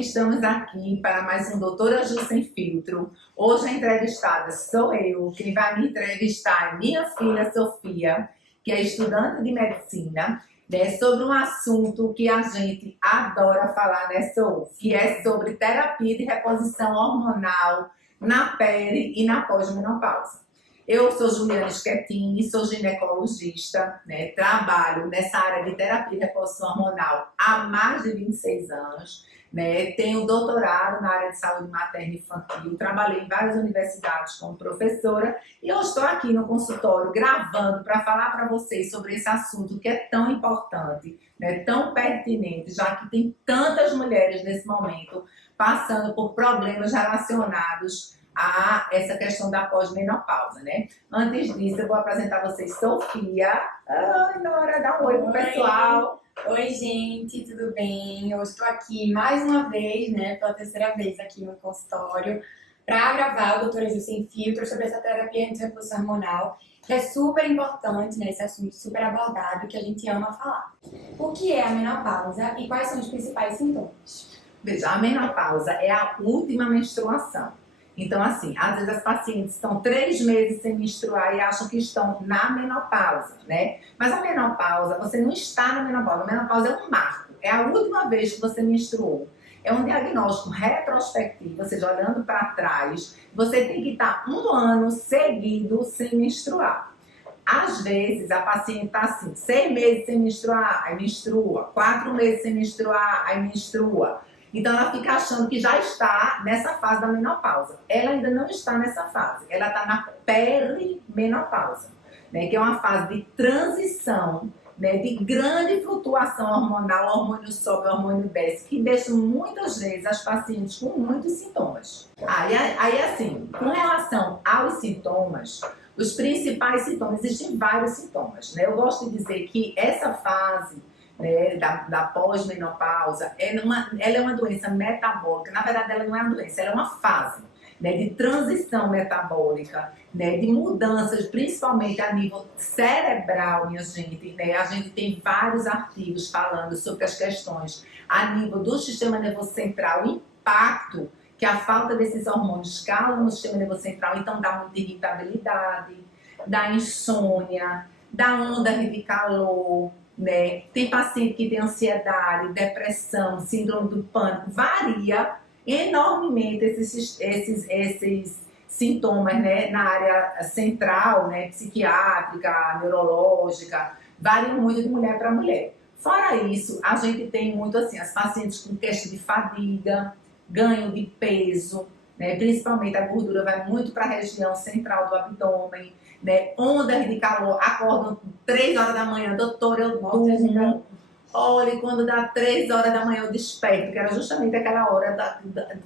Estamos aqui para mais um Doutora Ju Sem Filtro. Hoje a entrevistada sou eu. Quem vai me entrevistar é minha filha Sofia, que é estudante de medicina, sobre um assunto que a gente adora falar, Sou? Que é sobre terapia de reposição hormonal na pele e na pós-menopausa. Eu sou Juliana Schettini, sou ginecologista, trabalho nessa área de terapia de reposição hormonal há mais de 26 anos. Tenho doutorado na área de saúde materna e infantil, trabalhei em várias universidades como professora e eu estou aqui no consultório gravando para falar para vocês sobre esse assunto que é tão importante, tão pertinente, já que tem tantas mulheres nesse momento passando por problemas relacionados a essa questão da pós-menopausa, Antes disso, eu vou apresentar a vocês Sofia. Ai, Nora, dá um oi pro pessoal. Oi, gente, tudo bem? Eu estou aqui mais uma vez, pela terceira vez aqui no consultório, para gravar o Doutora Ju Sem Filtro sobre essa terapia de reposição hormonal, que é super importante, esse assunto super abordado, que a gente ama falar. O que é a menopausa e quais são os principais sintomas? Veja, a menopausa é a última menstruação. Então, assim, às vezes as pacientes estão 3 meses sem menstruar e acham que estão na menopausa, Mas a menopausa, você não está na menopausa. A menopausa é um marco, é a última vez que você menstruou. É um diagnóstico retrospectivo, ou seja, olhando para trás, você tem que estar 1 ano seguido sem menstruar. Às vezes a paciente está assim, 6 meses sem menstruar, aí menstrua, 4 meses sem menstruar, aí menstrua. Então ela fica achando que já está nessa fase da menopausa. Ela ainda não está nessa fase, ela está na perimenopausa, que é uma fase de transição, de grande flutuação hormonal, o hormônio sobe, o hormônio desce, que deixa muitas vezes as pacientes com muitos sintomas. Aí assim, com relação aos sintomas, os principais sintomas, existem vários sintomas, Eu gosto de dizer que essa fase da pós-menopausa, ela é uma doença metabólica. Na verdade, ela não é uma doença, ela é uma fase de transição metabólica, de mudanças, principalmente a nível cerebral, minha gente. A gente tem vários artigos falando sobre as questões a nível do sistema nervoso central, o impacto que a falta desses hormônios causa no sistema nervoso central. Então, dá muita irritabilidade, dá insônia, dá onda de calor, Tem paciente que tem ansiedade, depressão, síndrome do pânico, varia enormemente esses sintomas, na área central, psiquiátrica, neurológica, variam muito de mulher para mulher. Fora isso, a gente tem muito assim, as pacientes com queixa de fadiga, ganho de peso, principalmente a gordura vai muito para a região central do abdômen, ondas de calor, acordam 3 horas da manhã, doutora, eu durmo. Olha, quando dá 3 horas da manhã eu desperto, que era justamente aquela hora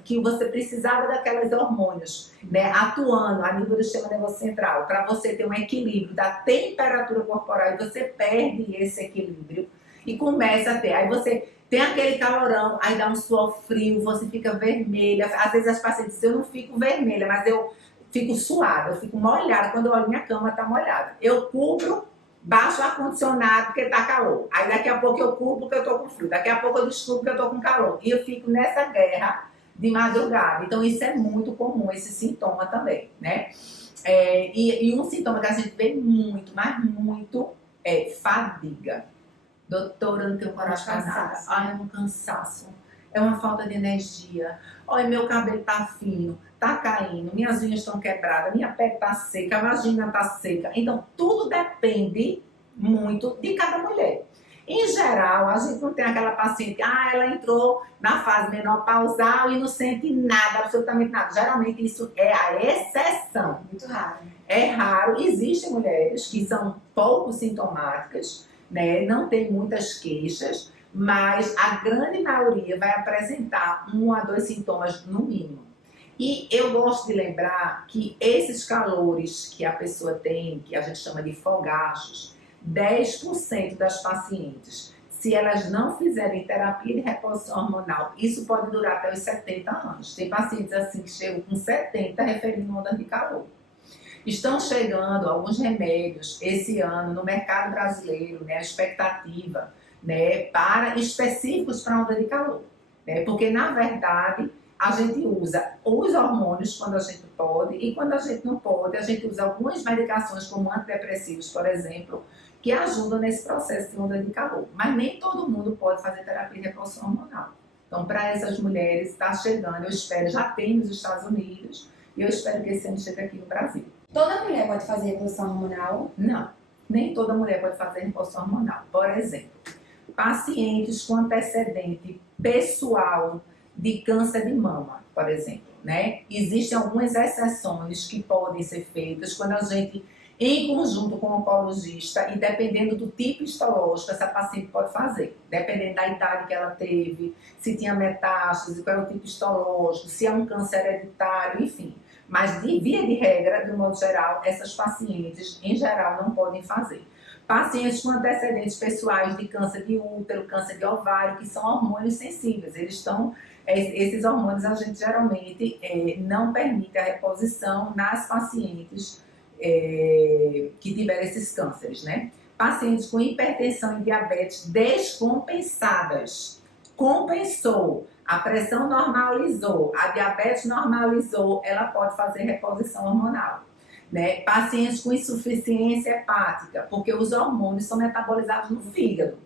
que você precisava daqueles hormônios, atuando a nível do sistema nervoso central, para você ter um equilíbrio da temperatura corporal, e você perde esse equilíbrio e começa a ter. Aí você tem aquele calorão, aí dá um suor frio, você fica vermelha. Às vezes as pacientes dizem, eu não fico vermelha, mas eu fico suada, eu fico molhada. Quando eu olho minha cama, está molhada. Eu cubro, baixo o ar-condicionado porque está calor. Aí daqui a pouco eu cubro porque eu estou com frio. Daqui a pouco eu descubro porque eu estou com calor. E eu fico nessa guerra de madrugada. Então isso é muito comum, esse sintoma também, E um sintoma que a gente vê muito, mas muito, é fadiga. Doutora, não tenho coragem para nada. Ai, é um cansaço. É uma falta de energia. Olha, meu cabelo tá fino, tá caindo, minhas unhas estão quebradas, minha pele tá seca, a vagina tá seca. Então, tudo depende muito de cada mulher. Em geral, a gente não tem aquela paciente, ela entrou na fase menopausal e não sente nada, absolutamente nada. Geralmente, isso é a exceção. Muito raro. É raro. Existem mulheres que são pouco sintomáticas, não tem muitas queixas, mas a grande maioria vai apresentar 1 a 2 sintomas no mínimo. E eu gosto de lembrar que esses calores que a pessoa tem, que a gente chama de fogachos, 10% das pacientes, se elas não fizerem terapia de reposição hormonal, isso pode durar até os 70 anos. Tem pacientes assim que chegam com 70 referindo onda de calor. Estão chegando alguns remédios esse ano no mercado brasileiro, a expectativa, para específicos para onda de calor. né? Porque, na verdade, a gente usa os hormônios quando a gente pode e quando a gente não pode, a gente usa algumas medicações como antidepressivos, por exemplo, que ajudam nesse processo de onda de calor. Mas nem todo mundo pode fazer terapia de reposição hormonal. Então, para essas mulheres, está chegando, eu espero, já tem nos Estados Unidos, e eu espero que esse ano chegue aqui no Brasil. Toda mulher pode fazer reposição hormonal? Não, nem toda mulher pode fazer reposição hormonal. Por exemplo, pacientes com antecedente pessoal de câncer de mama, por exemplo, né? Existem algumas exceções que podem ser feitas quando a gente, em conjunto com o oncologista, e dependendo do tipo histológico, essa paciente pode fazer. Dependendo da idade que ela teve, se tinha metástase, qual é o tipo histológico, se é um câncer hereditário, enfim. Mas, de via de regra, de um modo geral, essas pacientes, em geral, não podem fazer. Pacientes com antecedentes pessoais de câncer de útero, câncer de ovário, que são hormônios sensíveis, esses hormônios a gente geralmente não permite a reposição nas pacientes que tiveram esses cânceres, né? Pacientes com hipertensão e diabetes descompensadas, compensou, a pressão normalizou, a diabetes normalizou, ela pode fazer reposição hormonal. Né? Pacientes com insuficiência hepática, porque os hormônios são metabolizados no fígado.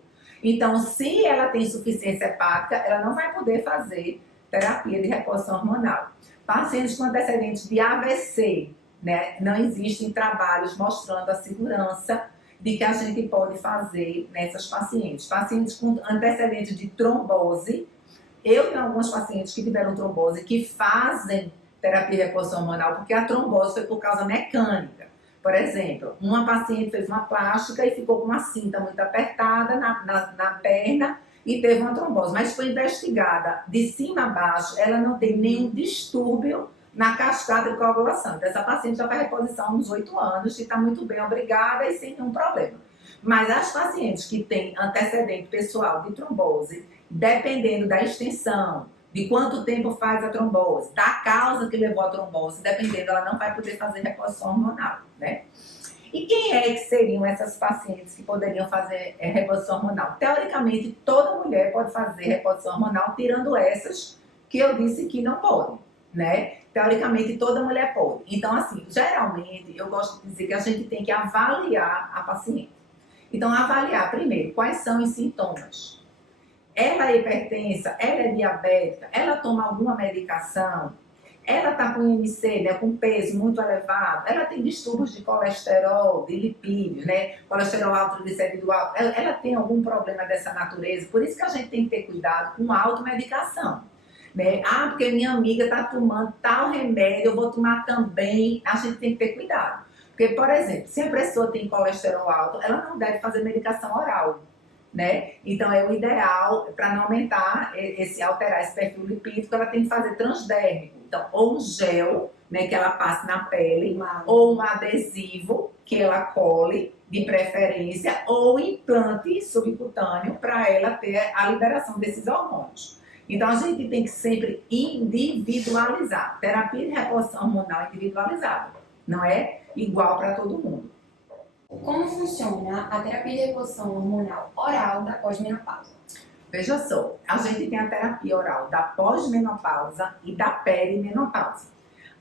Então, se ela tem insuficiência hepática, ela não vai poder fazer terapia de reposição hormonal. Pacientes com antecedentes de AVC, né? Não existem trabalhos mostrando a segurança de que a gente pode fazer nessas pacientes. Pacientes com antecedentes de trombose, eu tenho alguns pacientes que tiveram trombose que fazem terapia de reposição hormonal, porque a trombose foi por causa mecânica. Por exemplo, uma paciente fez uma plástica e ficou com uma cinta muito apertada na perna e teve uma trombose, mas foi investigada de cima a baixo, ela não tem nenhum distúrbio na cascata de coagulação. Então, essa paciente já faz reposição há uns 8 anos e está muito bem, obrigada, e sem nenhum problema. Mas as pacientes que têm antecedente pessoal de trombose, dependendo da extensão, de quanto tempo faz a trombose, da causa que levou a trombose, dependendo, ela não vai poder fazer reposição hormonal, né? E quem é que seriam essas pacientes que poderiam fazer reposição hormonal? Teoricamente, toda mulher pode fazer reposição hormonal, tirando essas que eu disse que não podem, né? Teoricamente, toda mulher pode. Então, assim, geralmente, eu gosto de dizer que a gente tem que avaliar a paciente. Então, avaliar primeiro quais são os sintomas. Ela é hipertensa, ela é diabética, ela toma alguma medicação, ela está com IMC, né, com peso muito elevado, ela tem distúrbios de colesterol, de lipídios, né, colesterol alto, triglicérido alto, ela tem algum problema dessa natureza, por isso que a gente tem que ter cuidado com a automedicação. Né? Ah, porque minha amiga está tomando tal remédio, eu vou tomar também, a gente tem que ter cuidado. Porque, por exemplo, se a pessoa tem colesterol alto, ela não deve fazer medicação oral. Né? Então é o ideal para não aumentar alterar esse perfil lipídico, ela tem que fazer transdérmico. Então, ou um gel, né, que ela passe na pele, ou um adesivo que ela cole, de preferência, ou implante subcutâneo para ela ter a liberação desses hormônios. Então a gente tem que sempre individualizar. Terapia de reposição hormonal individualizada, não é igual para todo mundo. Como funciona a terapia de reposição hormonal oral da pós-menopausa? Veja só, a gente tem a terapia oral da pós-menopausa e da perimenopausa.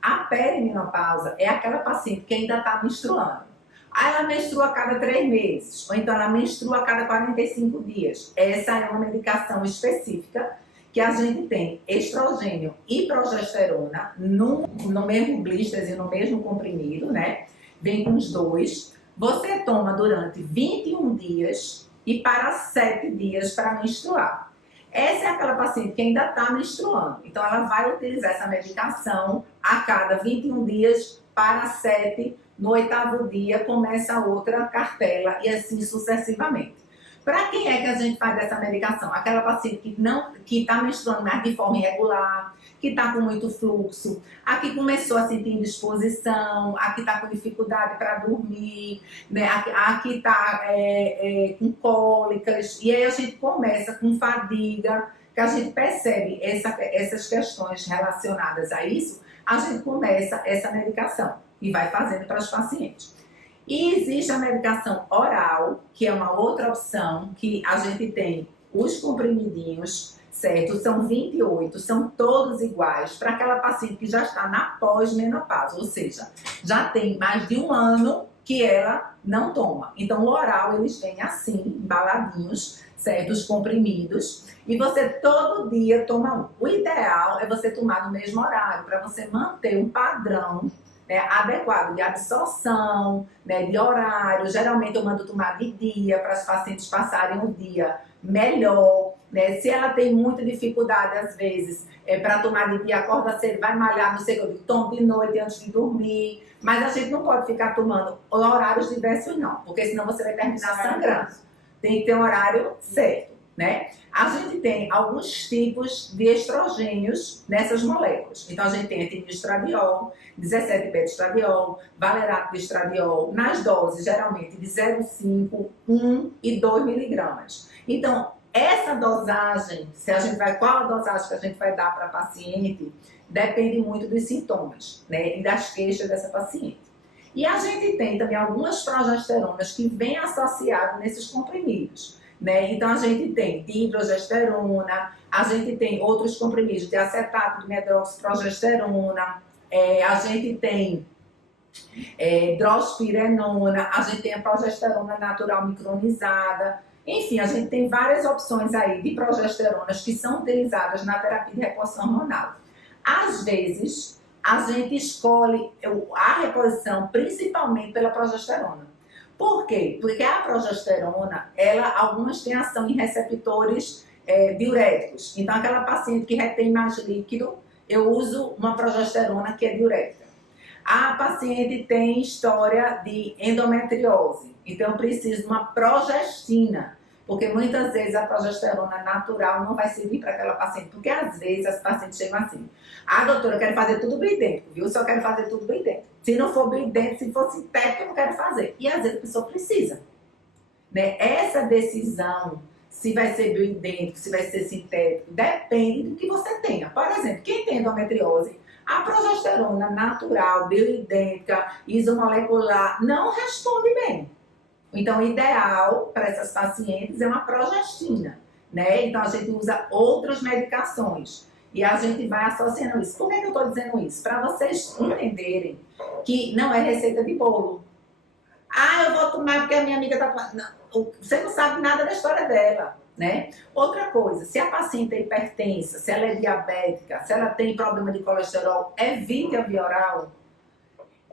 A perimenopausa é aquela paciente que ainda está menstruando. Aí ela menstrua a cada 3 meses, ou então ela menstrua a cada 45 dias. Essa é uma medicação específica que a gente tem estrogênio e progesterona no mesmo blister e no mesmo comprimido, né? Vem com os dois. Você toma durante 21 dias e para 7 dias para menstruar. Essa é aquela paciente que ainda está menstruando. Então, ela vai utilizar essa medicação a cada 21 dias para 7. No 8º dia, começa outra cartela e assim sucessivamente. Para quem é que a gente faz essa medicação? Aquela paciente que está menstruando, mas de forma irregular, que está com muito fluxo, a que começou a sentir indisposição, a que está com dificuldade para dormir, né? A que está com cólicas, e aí a gente começa com fadiga, que a gente percebe essas questões relacionadas a isso, a gente começa essa medicação e vai fazendo para os pacientes. E existe a medicação oral, que é uma outra opção, que a gente tem os comprimidinhos, certo? São 28, são todos iguais para aquela paciente que já está na pós-menopausa, ou seja, já tem mais de um ano que ela não toma. Então, o oral, eles vêm assim, embaladinhos, certo? Os comprimidos. E você todo dia toma um. O ideal é você tomar no mesmo horário, para você manter um padrão, né, adequado de absorção, né, de horário. Geralmente eu mando tomar de dia, para as pacientes passarem o dia melhor. Né? Se ela tem muita dificuldade, às vezes, para tomar de dia, acorda cedo, vai malhar, não sei o que eu digo, toma de noite antes de dormir. Mas a gente não pode ficar tomando horários diversos, não, porque senão você vai terminar sangrando. Tem que ter um horário certo, né? A gente tem alguns tipos de estrogênios nessas moléculas. Então, a gente tem etinilestradiol, 17-beta-estradiol, valerato de estradiol, nas doses, geralmente, de 0,5, 1 e 2 miligramas. Então, essa dosagem, se a gente vai, qual a dosagem que a gente vai dar para a paciente, depende muito dos sintomas, né, e das queixas dessa paciente. E a gente tem também algumas progesteronas que vêm associadas nesses comprimidos, né? Então a gente tem dihidrogesterona, a gente tem outros comprimidos de acetato de medroxiprogesterona, a gente tem drospirenona, a gente tem a progesterona natural micronizada. Enfim, a gente tem várias opções aí de progesteronas que são utilizadas na terapia de reposição hormonal. Às vezes, a gente escolhe a reposição principalmente pela progesterona. Por quê? Porque a progesterona, algumas têm ação em receptores diuréticos. Então, aquela paciente que retém mais líquido, eu uso uma progesterona que é diurética. A paciente tem história de endometriose, então eu preciso de uma progestina, porque muitas vezes a progesterona natural não vai servir para aquela paciente, porque às vezes as pacientes chegam assim: ah, doutora, eu quero fazer tudo bem dentro, viu? Só quero fazer tudo bem dentro. Se não for bem dentro, se for sintético, eu não quero fazer. E às vezes a pessoa precisa, né? Essa decisão, se vai ser bioidêntico, se vai ser sintético, depende do que você tenha. Por exemplo, quem tem endometriose, a progesterona natural, bioidêntica, isomolecular, não responde bem. Então, o ideal para essas pacientes é uma progestina, né? Então, a gente usa outras medicações e a gente vai associando isso. Por que eu estou dizendo isso? Para vocês entenderem que não é receita de bolo. Ah, eu vou tomar porque a minha amiga está tomando. Não, você não sabe nada da história dela, né? Outra coisa, se a paciente é hipertensa, se ela é diabética, se ela tem problema de colesterol, evite a via oral.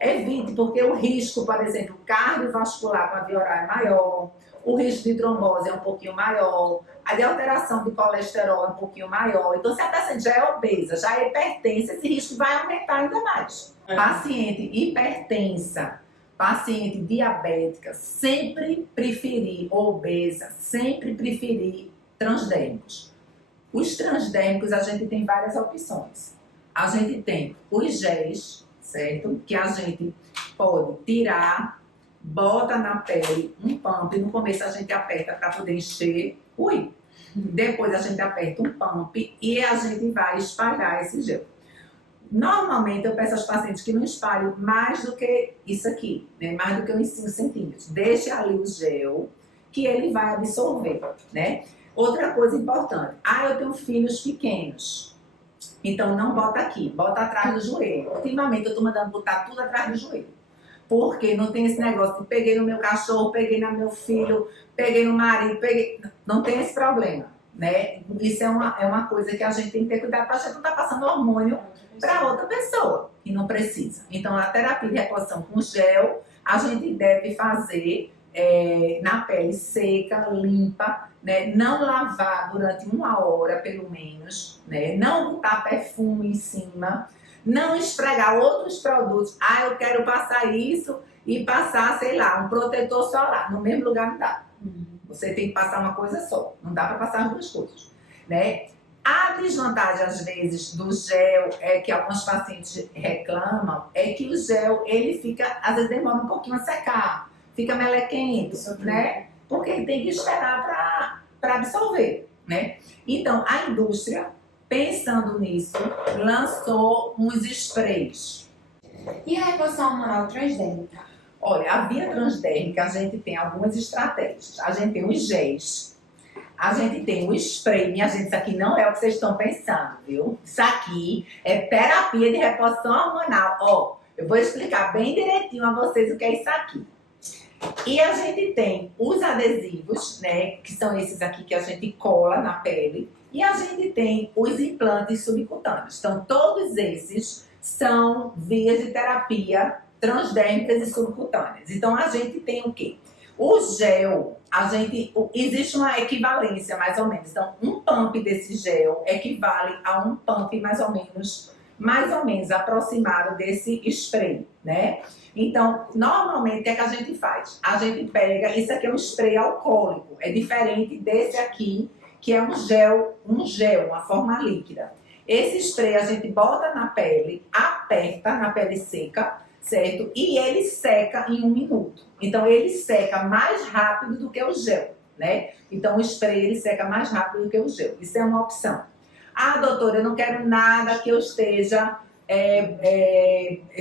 Evite, porque o risco, por exemplo, cardiovascular com a via oral é maior, o risco de trombose é um pouquinho maior, a de alteração de colesterol é um pouquinho maior. Então, se a paciente já é obesa, já é hipertensa, esse risco vai aumentar ainda mais. Paciente hipertensa, paciente diabética, sempre preferir obesa, sempre preferir transdérmicos. Os transdérmicos, a gente tem várias opções. A gente tem os géis, certo? Que a gente pode tirar, bota na pele um pump. No começo a gente aperta para poder encher. Depois a gente aperta um pump e a gente vai espalhar esse gel. Normalmente eu peço aos pacientes que não espalhem mais do que isso aqui, né? Mais do que uns 5 centímetros. Deixe ali o gel que ele vai absorver, né? Outra coisa importante. Eu tenho filhos pequenos. Então não bota aqui, bota atrás do joelho. Ultimamente eu estou mandando botar tudo atrás do joelho. Porque não tem esse negócio de peguei no meu cachorro, peguei no meu filho, peguei no marido, peguei. Não tem esse problema, né? Isso é uma coisa que a gente tem que ter cuidado para a gente não estar passando hormônio para outra pessoa que não precisa. Então a terapia de reposição com gel a gente deve fazer na pele seca, limpa, né? Não lavar durante 1 hora pelo menos, né? Não botar perfume em cima, não esfregar outros produtos. Eu quero passar isso e passar, sei lá, um protetor solar. No mesmo lugar não dá. Você tem que passar uma coisa só, não dá para passar as duas coisas, né? A desvantagem, às vezes, do gel, que alguns pacientes reclamam, é que o gel, ele fica, às vezes demora um pouquinho a secar, fica melequento, né? Porque ele tem que esperar para absorver, né? Então, a indústria, pensando nisso, lançou uns sprays. E a reposição hormonal transdérmica? Olha, a via transdérmica, a gente tem algumas estratégias. A gente tem os géis. A gente tem o spray, minha gente, isso aqui não é o que vocês estão pensando, viu? Isso aqui é terapia de reposição hormonal. Ó, eu vou explicar bem direitinho a vocês o que é isso aqui. E a gente tem os adesivos, né, que são esses aqui que a gente cola na pele. E a gente tem os implantes subcutâneos. Então, todos esses são vias de terapia transdérmicas e subcutâneas. Então, a gente tem o quê? O gel, existe uma equivalência mais ou menos. Então, um pump desse gel equivale a um pump mais ou menos aproximado desse spray, né? Então, normalmente, o que é que a gente faz? A gente pega, isso aqui é um spray alcoólico, é diferente desse aqui, que é um gel, uma forma líquida. Esse spray a gente bota na pele, aperta na pele seca, certo? E ele seca em 1 minuto. Então, ele seca mais rápido do que o gel, né? Então, o spray, ele seca mais rápido do que o gel. Isso é uma opção. Ah, doutora, eu não quero nada que eu esteja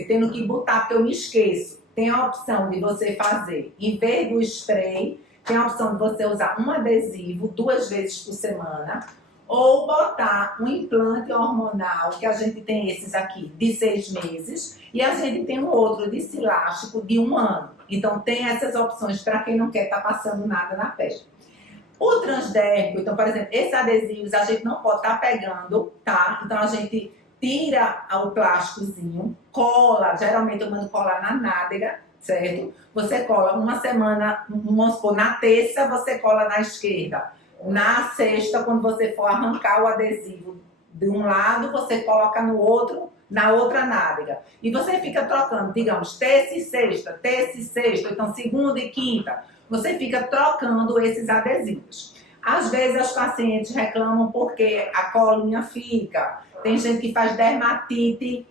tendo que botar, porque eu me esqueço. Tem a opção de você fazer, em vez do spray, tem a opção de você usar um adesivo 2 vezes por semana, ou botar um implante hormonal, que a gente tem esses aqui de 6 meses, e a gente tem um outro discilástico de 1 ano. Então, tem essas opções para quem não quer estar passando nada na pele. O transdérmico, então, por exemplo, esses adesivos a gente não pode estar pegando, tá? Então, a gente tira o plásticozinho, cola, geralmente eu mando colar na nádega, certo? Você cola uma semana, vamos supor, na terça você cola na esquerda. Na sexta, quando você for arrancar o adesivo de um lado, você coloca no outro, na outra nádega. E você fica trocando, digamos, terça e sexta, então segunda e quinta. Você fica trocando esses adesivos. Às vezes as pacientes reclamam porque a colinha fica. Tem gente que faz dermatite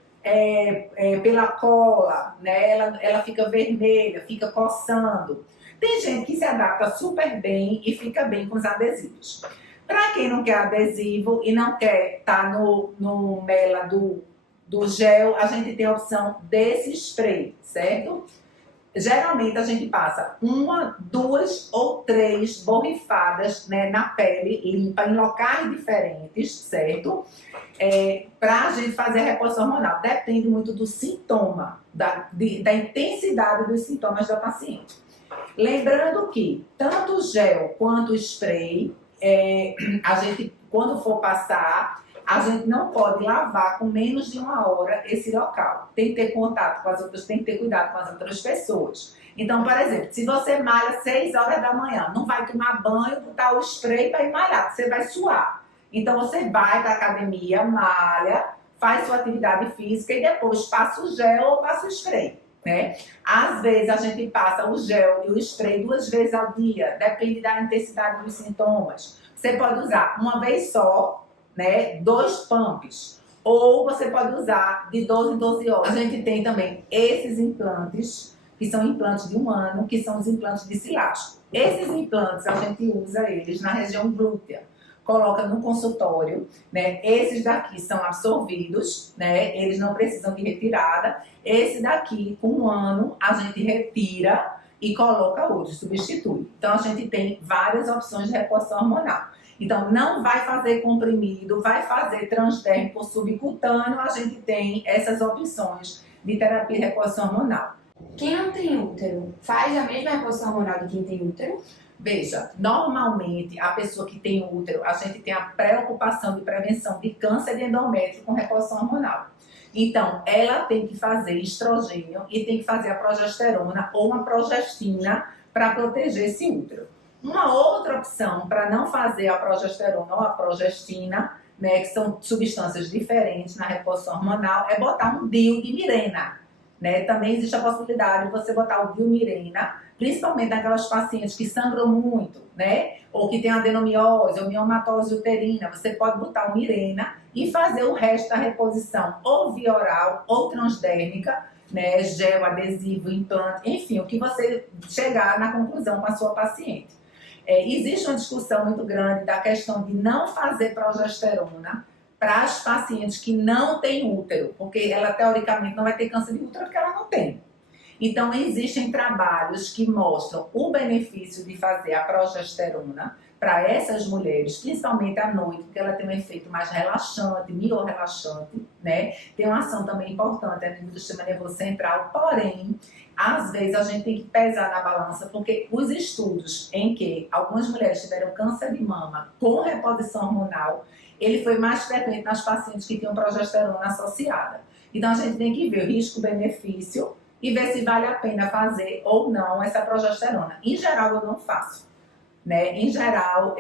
pela cola, né? Ela fica vermelha, fica coçando. Tem gente que se adapta super bem e fica bem com os adesivos. Para quem não quer adesivo e não quer estar no mela do gel, a gente tem a opção desse spray, certo? Geralmente a gente passa 1, 2 ou 3 borrifadas, né, na pele limpa em locais diferentes, certo? Para a gente fazer a reposição hormonal. Depende muito do sintoma, da intensidade dos sintomas da paciente. Lembrando que tanto o gel quanto o spray, a gente, quando for passar, a gente não pode lavar com menos de 1 hora esse local. Tem que ter contato com as outras, tem que ter cuidado com as outras pessoas. Então, por exemplo, se você malha 6 horas da manhã, não vai tomar banho, botar o spray para ir malhar, você vai suar. Então, você vai para a academia, malha, faz sua atividade física e depois passa o gel ou passa o spray, né? Às vezes, a gente passa o gel e o spray 2 vezes ao dia, depende da intensidade dos sintomas. Você pode usar uma vez só, né, 2 pumps, ou você pode usar de 12 em 12 horas. A gente tem também esses implantes, que são implantes de 1 ano, que são os implantes de silástico. Esses implantes, a gente usa eles na região glútea, coloca no consultório, né? Esses daqui são absorvidos, né? Eles não precisam de retirada. Esse daqui, com 1 ano, a gente retira e coloca outro, substitui. Então, a gente tem várias opções de reposição hormonal. Então, não vai fazer comprimido, vai fazer transdérmico subcutâneo, a gente tem essas opções de terapia de reposição hormonal. Quem não tem útero, faz a mesma reposição hormonal de quem tem útero? Veja, normalmente a pessoa que tem útero, a gente tem a preocupação de prevenção de câncer de endométrio com reposição hormonal. Então, ela tem que fazer estrogênio e tem que fazer a progesterona ou uma progestina para proteger esse útero. Uma outra opção para não fazer a progesterona ou a progestina, né, que são substâncias diferentes na reposição hormonal, é botar um DIU de Mirena, né? Também existe a possibilidade de você botar o DIU Mirena, principalmente naquelas pacientes que sangram muito, né? Ou que tem adenomiose ou miomatose uterina. Você pode botar o Mirena e fazer o resto da reposição ou via oral ou transdérmica, né? Gel, adesivo, implante, enfim, o que você chegar na conclusão com a sua paciente. Existe uma discussão muito grande da questão de não fazer progesterona para as pacientes que não têm útero, porque ela teoricamente não vai ter câncer de útero porque ela não tem. Então, existem trabalhos que mostram o benefício de fazer a progesterona para essas mulheres, principalmente à noite, porque ela tem um efeito mais relaxante, miorrelaxante, né? Tem uma ação também importante a nível do sistema nervoso central, porém, às vezes a gente tem que pesar na balança, porque os estudos em que algumas mulheres tiveram câncer de mama com reposição hormonal, ele foi mais frequente nas pacientes que tinham progesterona associada. Então, a gente tem que ver o risco-benefício e ver se vale a pena fazer ou não essa progesterona. Em geral, eu não faço. Né? Em geral,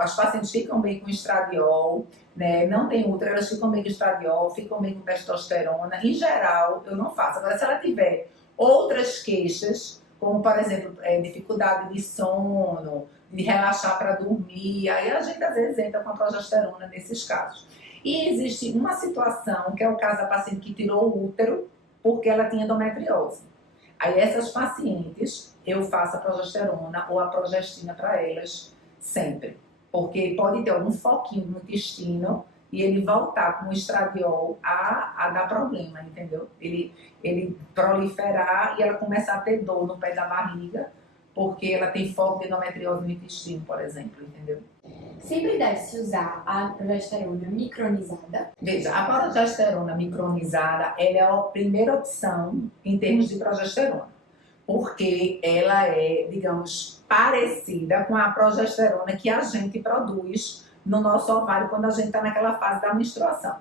as pacientes ficam bem com estradiol, né? Não tem útero, elas ficam bem com estradiol, ficam bem com testosterona. Em geral, eu não faço. Agora, se ela tiver outras queixas, como, por exemplo, dificuldade de sono, de relaxar para dormir, aí a gente às vezes entra com a progesterona nesses casos. E existe uma situação, que é o caso da paciente que tirou o útero porque ela tinha endometriose. Aí essas pacientes, eu faço a progesterona ou a progestina para elas sempre. Porque pode ter algum foquinho no intestino e ele voltar com o estradiol a dar problema, entendeu? Ele proliferar e ela começar a ter dor no pé da barriga, porque ela tem foco de endometriose no intestino, por exemplo, entendeu? Sempre deve-se usar a progesterona micronizada? Veja, a progesterona micronizada, ela é a primeira opção em termos de progesterona, porque ela é, digamos, parecida com a progesterona que a gente produz no nosso ovário quando a gente está naquela fase da menstruação.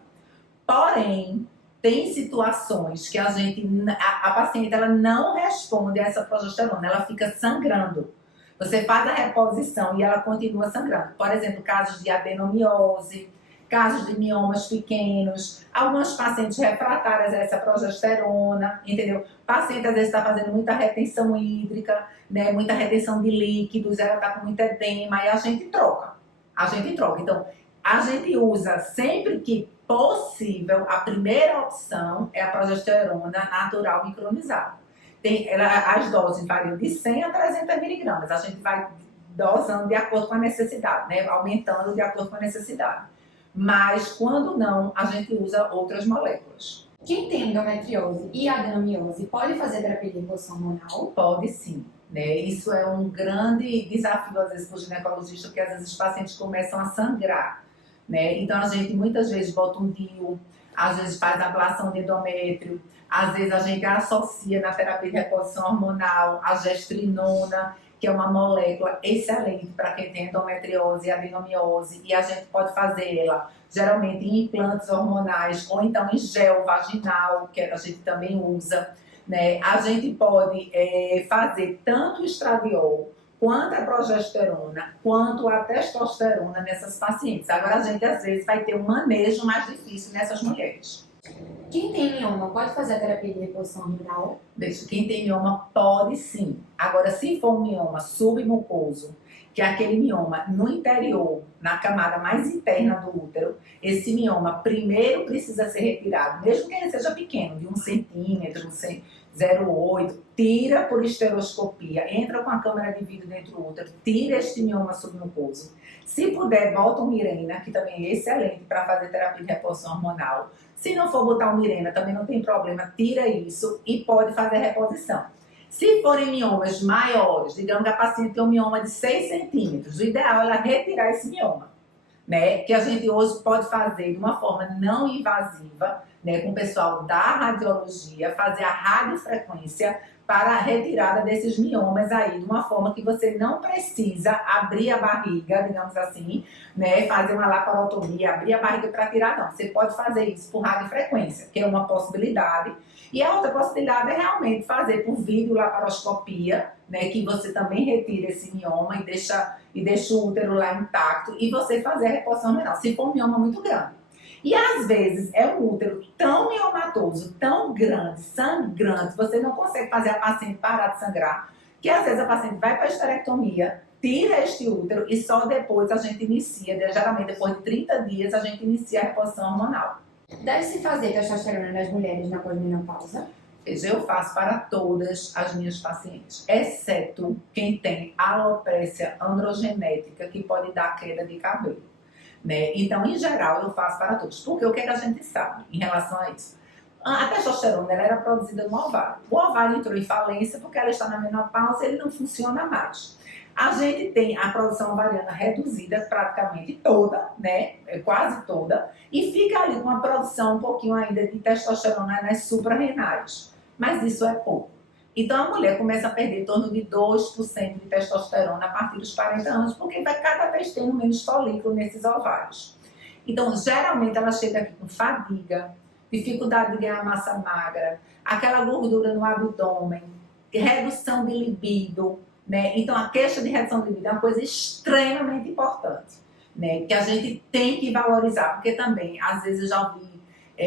Porém, tem situações que a paciente ela não responde a essa progesterona, ela fica sangrando. Você faz a reposição e ela continua sangrando. Por exemplo, casos de adenomiose, casos de miomas pequenos, algumas pacientes refratárias a essa progesterona, entendeu? Paciente às vezes está fazendo muita retenção hídrica, né? Muita retenção de líquidos, ela está com muito edema e a gente troca. Então, a gente usa sempre que possível, a primeira opção é a progesterona natural micronizada. As doses variam de 100 a 300 miligramas. A gente vai dosando de acordo com a necessidade, né? Aumentando de acordo com a necessidade. Mas, quando não, a gente usa outras moléculas. Quem tem endometriose e adenomiose pode fazer terapia de reposição hormonal? Pode sim. Né? Isso é um grande desafio, às vezes, para o ginecologista, porque às vezes os pacientes começam a sangrar. Né? Então, a gente muitas vezes bota um DIU, às vezes faz ablação de endométrio, às vezes a gente associa na terapia de reposição hormonal a gestrinona, que é uma molécula excelente para quem tem endometriose e adenomiose, e a gente pode fazer ela geralmente em implantes hormonais ou então em gel vaginal, que a gente também usa. Né? A gente pode fazer tanto o estradiol, quanto a progesterona, quanto a testosterona nessas pacientes. Agora, a gente às vezes vai ter um manejo mais difícil nessas mulheres. Quem tem mioma pode fazer a terapia de reposição hormonal? Deixa, quem tem mioma pode sim. Agora, se for um mioma submucoso, que é aquele mioma no interior, na camada mais interna do útero, esse mioma primeiro precisa ser retirado, mesmo que ele seja pequeno, de 1 centímetro, 0,8, tira por esteroscopia, entra com a câmera de vidro dentro do útero, tira este mioma submucoso. Se puder, bota um Mirena, que também é excelente para fazer terapia de reposição hormonal. Se não for botar o Mirena, também não tem problema, tira isso e pode fazer reposição. Se forem miomas maiores, digamos que a paciente tem um mioma de 6 centímetros, o ideal é ela retirar esse mioma, né? Que a gente hoje pode fazer de uma forma não invasiva, né? Com o pessoal da radiologia, fazer a radiofrequência para a retirada desses miomas aí, de uma forma que você não precisa abrir a barriga, digamos assim, né? Fazer uma laparotomia, abrir a barriga para tirar, não. Você pode fazer isso por radiofrequência, que é uma possibilidade. E a outra possibilidade é realmente fazer por videolaparoscopia, né, que você também retira esse mioma e deixa o útero lá intacto e você fazer a reposição hormonal, se for um mioma muito grande. E às vezes é um útero tão miomatoso, tão grande, sangrante, você não consegue fazer a paciente parar de sangrar, que às vezes a paciente vai para a esterectomia, tira este útero e só depois a gente inicia, geralmente depois de 30 dias, a gente inicia a reposição hormonal. Deve-se fazer testosterona nas mulheres na pós-menopausa? Eu faço para todas as minhas pacientes, exceto quem tem alopecia androgenética, que pode dar queda de cabelo. Né? Então, em geral, eu faço para todos. Porque o que a gente sabe em relação a isso? A testosterona ela era produzida no ovário. O ovário entrou em falência porque ela está na menopausa e ele não funciona mais. A gente tem a produção ovariana reduzida praticamente toda, né? Quase toda, e fica ali com a produção um pouquinho ainda de testosterona nas suprarrenais. Mas isso é pouco. Então a mulher começa a perder em torno de 2% de testosterona a partir dos 40 anos, porque vai cada vez tendo menos folículo nesses ovários. Então, geralmente ela chega aqui com fadiga, dificuldade de ganhar massa magra, aquela gordura no abdômen, redução de libido, né? Então, a queixa de redução de libido é uma coisa extremamente importante, né? Que a gente tem que valorizar, porque também, às vezes eu já ouvi,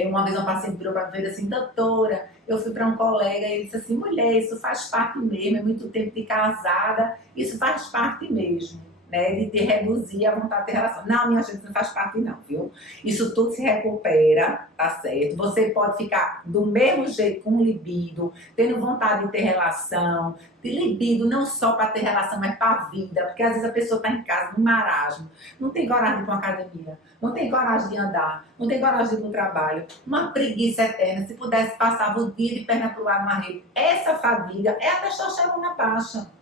uma vez uma paciente virou para ver assim, doutora, eu fui para um colega e ele disse assim, mulher, isso faz parte mesmo, é muito tempo de casada, isso faz parte mesmo, né, de reduzir a vontade de ter relação. Não, minha gente, não faz parte não, viu? Isso tudo se recupera, tá certo? Você pode ficar do mesmo jeito com libido, tendo vontade de ter relação, de libido não só para ter relação, mas para a vida, porque às vezes a pessoa está em casa, no marasmo, não tem coragem de ir para uma academia, não tem coragem de andar, não tem coragem de ir para o trabalho, uma preguiça eterna, se pudesse passava o dia de perna para o ar numa rede. Essa fadiga é a testosterona baixa.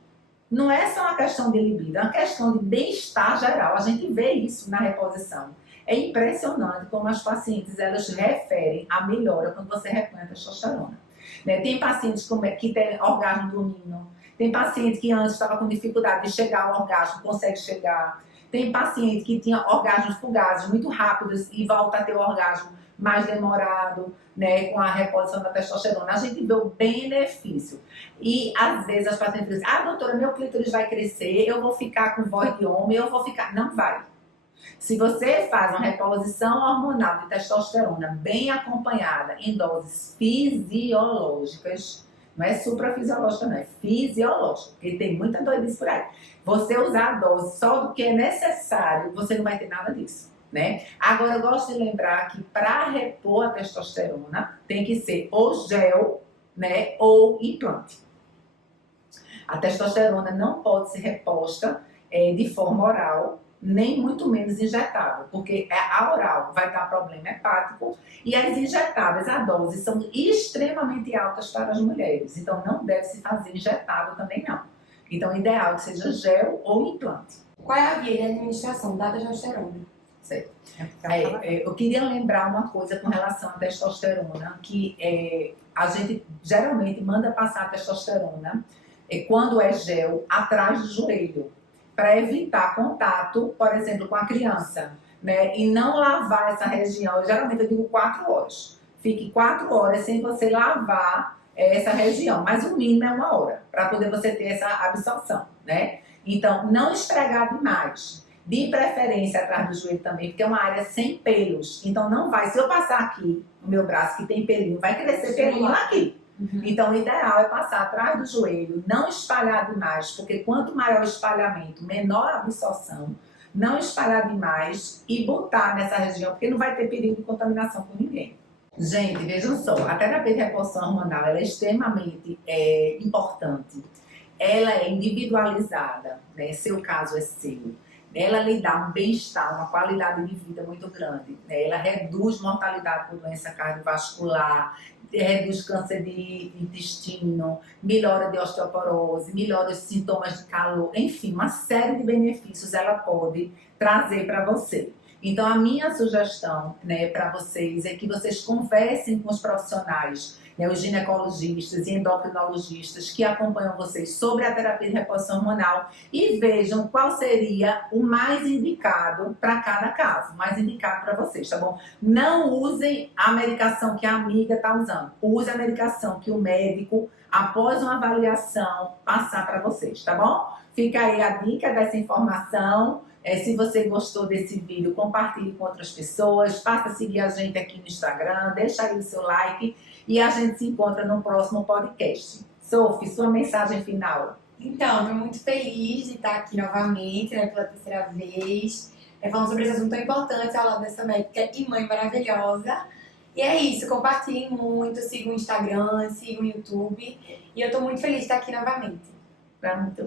Não é só uma questão de libido, é uma questão de bem-estar geral. A gente vê isso na reposição. É impressionante como as pacientes elas referem a melhora quando você repõe a testosterona. Né? Tem pacientes que têm orgasmo do ninho, tem paciente que antes estava com dificuldade de chegar ao orgasmo, consegue chegar. Tem paciente que tinha orgasmos fugazes, muito rápidos, e volta a ter o orgasmo mais demorado, né, com a reposição da testosterona. A gente vê o benefício. E às vezes as pacientes dizem, doutora, meu clítoris vai crescer, eu vou ficar com voz de homem, eu vou ficar... Não vai. Se você faz uma reposição hormonal de testosterona bem acompanhada em doses fisiológicas, não é suprafisiológica, não, é fisiológica, porque tem muita doidice por aí. Você usar a dose só do que é necessário, você não vai ter nada disso, né? Agora, eu gosto de lembrar que para repor a testosterona, tem que ser ou gel, né, ou implante. A testosterona não pode ser reposta de forma oral, nem muito menos injetável, porque a oral vai dar problema hepático e as injetáveis, a dose, são extremamente altas para as mulheres, então não deve se fazer injetável também não. Então o ideal é que seja gel ou implante. Qual é a via de administração da testosterona? Certo. Eu queria lembrar uma coisa com relação à testosterona, que a gente geralmente manda passar a testosterona quando é gel atrás do joelho, para evitar contato, por exemplo, com a criança, né? E não lavar essa região. Geralmente eu digo 4 horas. Fique 4 horas sem você lavar essa região, mas o mínimo é 1 hora, para poder você ter essa absorção, né? Então, não esfregar demais. De preferência atrás do joelho também, porque é uma área sem pelos. Então, não vai. Se eu passar aqui no meu braço que tem pelinho, vai crescer pelinho aqui. Então, o ideal é passar atrás do joelho, não espalhar demais, porque quanto maior o espalhamento, menor a absorção, não espalhar demais e botar nessa região, porque não vai ter perigo de contaminação com ninguém. Gente, vejam só, a terapia de reposição hormonal ela é extremamente importante. Ela é individualizada, né? Seu caso é seu. Ela lhe dá um bem-estar, uma qualidade de vida muito grande, né? Ela reduz mortalidade por doença cardiovascular, reduz câncer de intestino, melhora de osteoporose, melhora os sintomas de calor, enfim, uma série de benefícios ela pode trazer para você. Então, a minha sugestão, né, para vocês é que vocês conversem com os profissionais, né, os ginecologistas e endocrinologistas que acompanham vocês sobre a terapia de reposição hormonal e vejam qual seria o mais indicado para cada caso, mais indicado para vocês, tá bom? Não usem a medicação que a amiga está usando, use a medicação que o médico, após uma avaliação, passar para vocês, tá bom? Fica aí a dica dessa informação. Se você gostou desse vídeo, compartilhe com outras pessoas, faça seguir a gente aqui no Instagram, deixa aí o seu like e a gente se encontra no próximo podcast. Sophie, sua mensagem final. Então, estou muito feliz de estar aqui novamente, né, pela 3ª vez, falando sobre esse assunto tão importante ao lado dessa médica e mãe maravilhosa. E é isso, compartilhem muito, sigam o Instagram, sigam o YouTube e eu estou muito feliz de estar aqui novamente. Pronto.